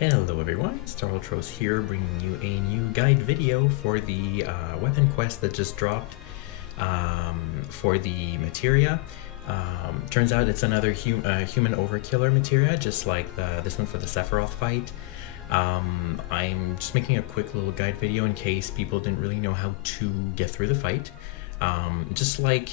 Hello everyone, Starltros here, bringing you a new guide video for the weapon quest that just dropped for the Materia. Turns out it's another human overkiller Materia, just like this one for the Sephiroth fight. I'm just making a quick little guide video in case people didn't really know how to get through the fight. Just like,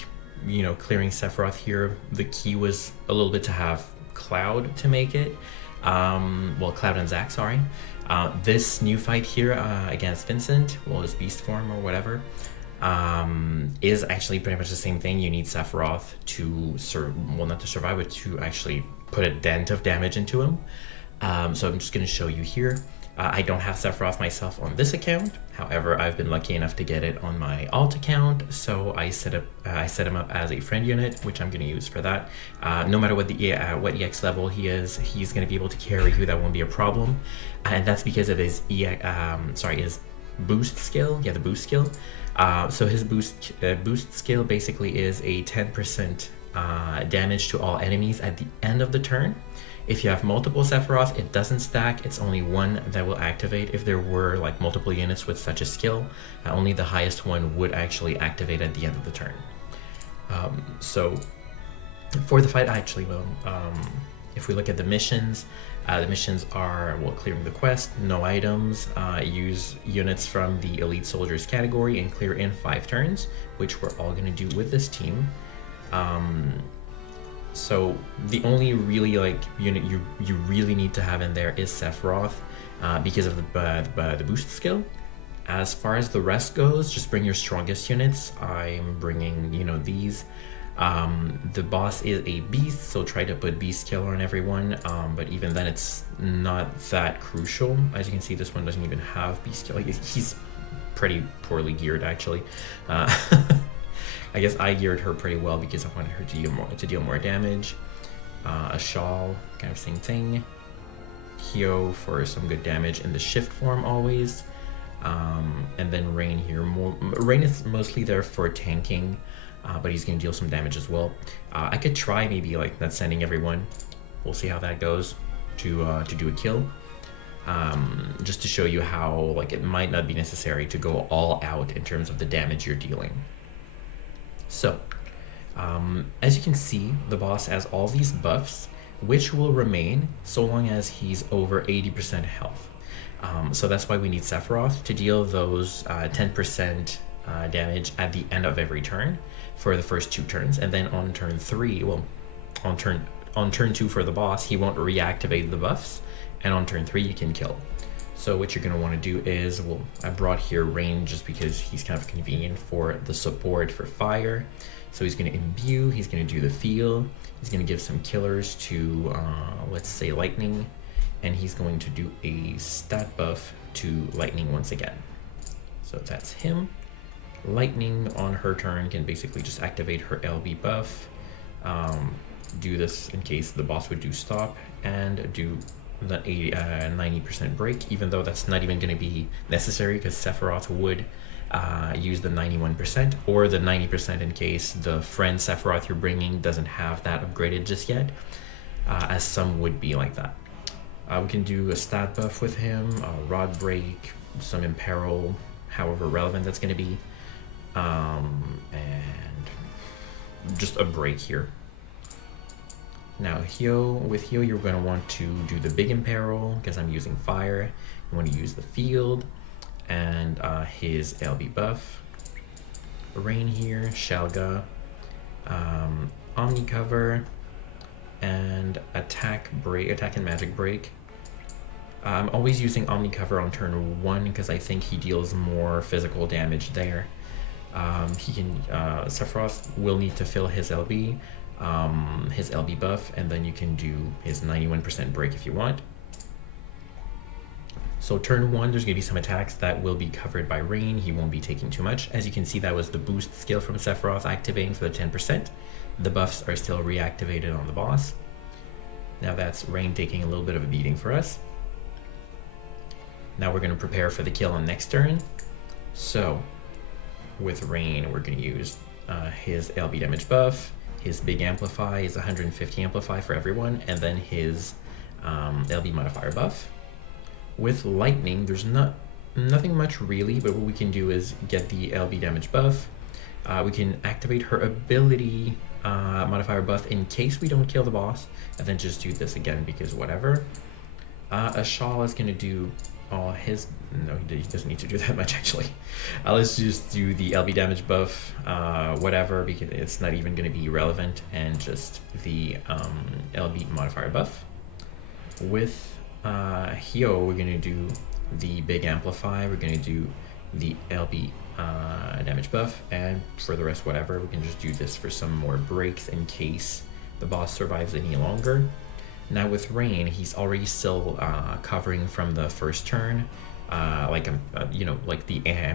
you know, clearing Sephiroth here, the key was a little bit to have Cloud to make it. Well, Cloud and Zack, sorry. This new fight here against Vincent, well, his beast form or whatever, is actually pretty much the same thing. You need Sephiroth to not to survive, but to actually put a dent of damage into him. So I'm just going to show you here. I don't have Sephiroth myself on this account. However, I've been lucky enough to get it on my alt account, so I set him up as a friend unit, which I'm going to use for that. No matter what what EX level he is, he's going to be able to carry you. That won't be a problem, and that's because of his his boost skill. Yeah, the boost skill. So his boost skill basically is a 10% damage to all enemies at the end of the turn. If you have multiple Sephiroth, it doesn't stack. It's only one that will activate. If there were like multiple units with such a skill, only the highest one would actually activate at the end of the turn. So for the fight, if we look at the missions are, well, clearing the quest, no items, use units from the elite soldiers category and clear in 5 turns, which we're all going to do with this team. So the only really unit you really need to have in there is Sephiroth, because of the boost skill. As far as the rest goes, just bring your strongest units. I'm bringing, these. The boss is a beast, so try to put beast killer on everyone, but even then it's not that crucial. As you can see, this one doesn't even have beast killer. He's pretty poorly geared, actually. I guess I geared her pretty well because I wanted her to deal more damage. A shawl, kind of same thing. Hyo for some good damage in the shift form always. And then Rain here. Rain is mostly there for tanking, but he's going to deal some damage as well. I could try maybe not sending everyone. We'll see how that goes to do a kill. Just to show you how it might not be necessary to go all out in terms of the damage you're dealing. So, as you can see, the boss has all these buffs, which will remain so long as he's over 80% health. So that's why we need Sephiroth to deal those 10% damage at the end of every turn for the first 2 turns. And then on turn 3, well, on turn 2 for the boss, he won't reactivate the buffs. And on turn 3, you can kill. So what you're going to want to do is, well, I brought here Rain just because he's kind of convenient for the support for fire. So he's going to imbue, he's going to do the feel, he's going to give some killers to, let's say, lightning, and he's going to do a stat buff to lightning once again. So that's him. Lightning on her turn can basically just activate her LB buff, do this in case the boss would do stop, and do the 90% break, even though that's not even going to be necessary because Sephiroth would use the 91% or the 90% in case the friend Sephiroth you're bringing doesn't have that upgraded just yet, as some would be like that. We can do a stat buff with him, rod break, some imperil, however relevant that's going to be, and just a break here. Now with Hyo, you're going to want to do the big imperil because I'm using fire. You want to use the field and his LB buff. Rain here, Shelga, Omni cover, and attack and magic break. I'm always using Omni cover on turn 1 because I think he deals more physical damage there. Sephiroth will need to fill his LB. His LB buff, and then you can do his 91% break if you want. So turn 1, there's going to be some attacks that will be covered by Rain. He won't be taking too much. As you can see, that was the boost skill from Sephiroth activating for the 10%. The buffs are still reactivated on the boss. Now that's Rain taking a little bit of a beating for us. Now we're going to prepare for the kill on next turn. So with Rain, we're going to use his LB damage buff. His big amplify is 150 amplify for everyone, and then his LB modifier buff. With lightning, there's nothing much really, but what we can do is get the LB damage buff. We can activate her ability modifier buff in case we don't kill the boss, and then just do this again because whatever. Ashal is gonna do all his. No, he doesn't need to do that much actually. Let's just do the LB damage buff, whatever, because it's not even gonna be relevant, and just the LB modifier buff. With Hyo, we're gonna do the big amplify. We're gonna do the LB damage buff, and for the rest, whatever. We can just do this for some more breaks in case the boss survives any longer. Now with Rain, he's already still covering from the first turn, like the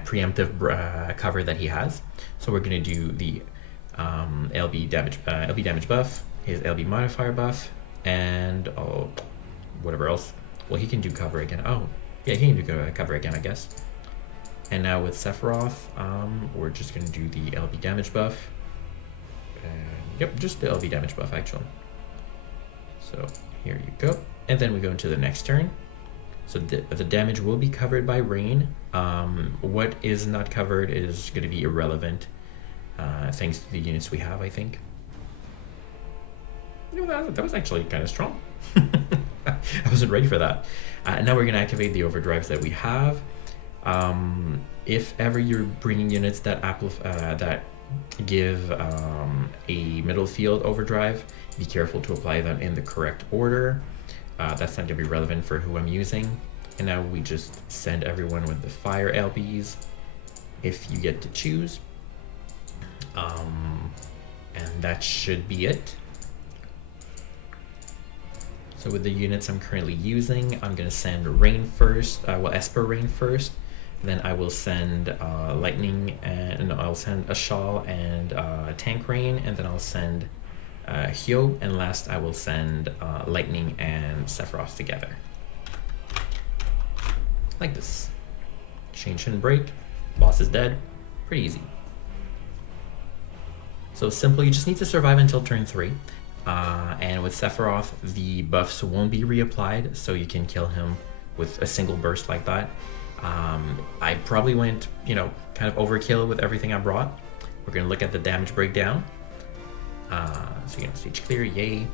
preemptive cover that he has. So we're gonna do the LB damage buff, his LB modifier buff, and whatever else. Well, he can do cover again. Oh, yeah, he can do cover again, I guess. And now with Sephiroth, we're just gonna do the LB damage buff. And, yep, just the LB damage buff actually. So here you go. And then we go into the next turn. So the damage will be covered by Rain. What is not covered is going to be irrelevant, thanks to the units we have, I think. You know, that was actually kind of strong. I wasn't ready for that. Now we're going to activate the overdrives that we have. If ever you're bringing units that give a middle field overdrive, be careful to apply them in the correct order. That's not going to be relevant for who I'm using. And now we just send everyone with the fire LBs if you get to choose. And that should be it. So with the units I'm currently using, I'm going to send Rain first, Esper Rain first. Then I will send Lightning, and I'll send Ashal and Tank Rain, and then I'll send Hyo, and last I will send Lightning and Sephiroth together. Like this. Chain shouldn't break, boss is dead, pretty easy. So simple, you just need to survive until turn 3. And with Sephiroth, the buffs won't be reapplied, so you can kill him with a single burst like that. I probably went, kind of overkill with everything I brought. We're gonna look at the damage breakdown. So stage clear, yay.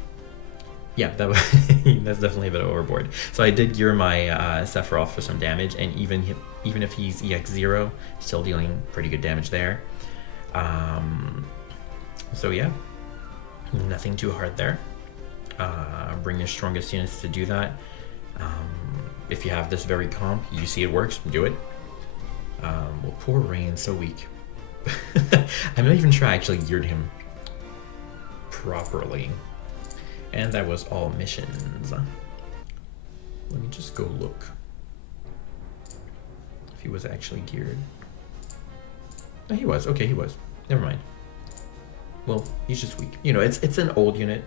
Yeah, that's definitely a bit overboard. So I did gear my Sephiroth for some damage, and even if he's EX0, still dealing pretty good damage there. So yeah, nothing too hard there. Bring your strongest units to do that. If you have this very comp, you see it works, do it. Well, poor Rain, so weak. I'm not even sure I actually geared him properly. And that was all missions. Let me just go look if he was actually geared. Oh, he was. Okay, he was. Never mind. Well, he's just weak. It's an old unit.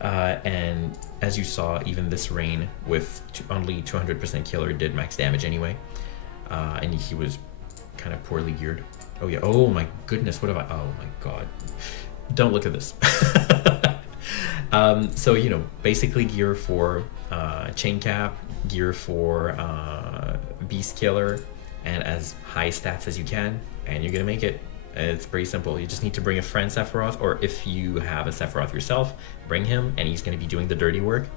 And as you saw, even this Rain with only 200% killer did max damage anyway. And he was kind of poorly geared. Oh yeah, oh my goodness, what have I, oh my god. Don't look at this. So, basically gear for chain cap, gear for beast killer, and as high stats as you can, and you're gonna make it. It's pretty simple. You just need to bring a friend Sephiroth, or if you have a Sephiroth yourself, bring him, and he's going to be doing the dirty work.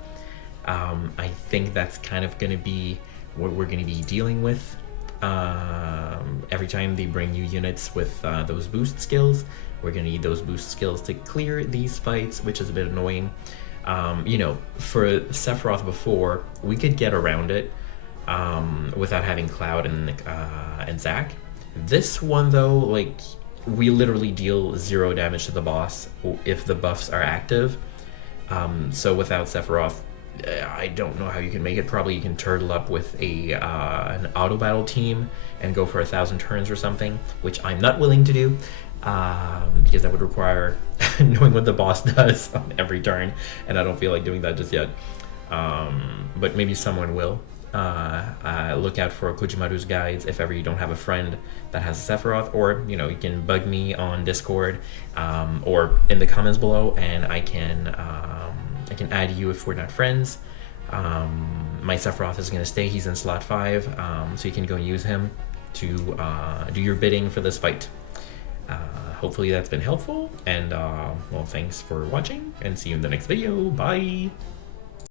I think that's kind of going to be what we're going to be dealing with every time they bring new units with those boost skills. We're going to need those boost skills to clear these fights, which is a bit annoying. For Sephiroth before, we could get around it without having Cloud and Zack. This one, though, we literally deal 0 damage to the boss if the buffs are active. So without Sephiroth, I don't know how you can make it. Probably you can turtle up with an auto battle team and go for 1,000 turns or something, which I'm not willing to do, because that would require knowing what the boss does on every turn, and I don't feel like doing that just yet. But maybe someone will. Look out for Kojimaru's guides if ever you don't have a friend that has a Sephiroth, or you can bug me on Discord or in the comments below, and I can add you if we're not friends. my Sephiroth is going to stay. He's in slot 5, so you can go use him to do your bidding for this fight. Hopefully that's been helpful, and well, thanks for watching, and see you in the next video. Bye!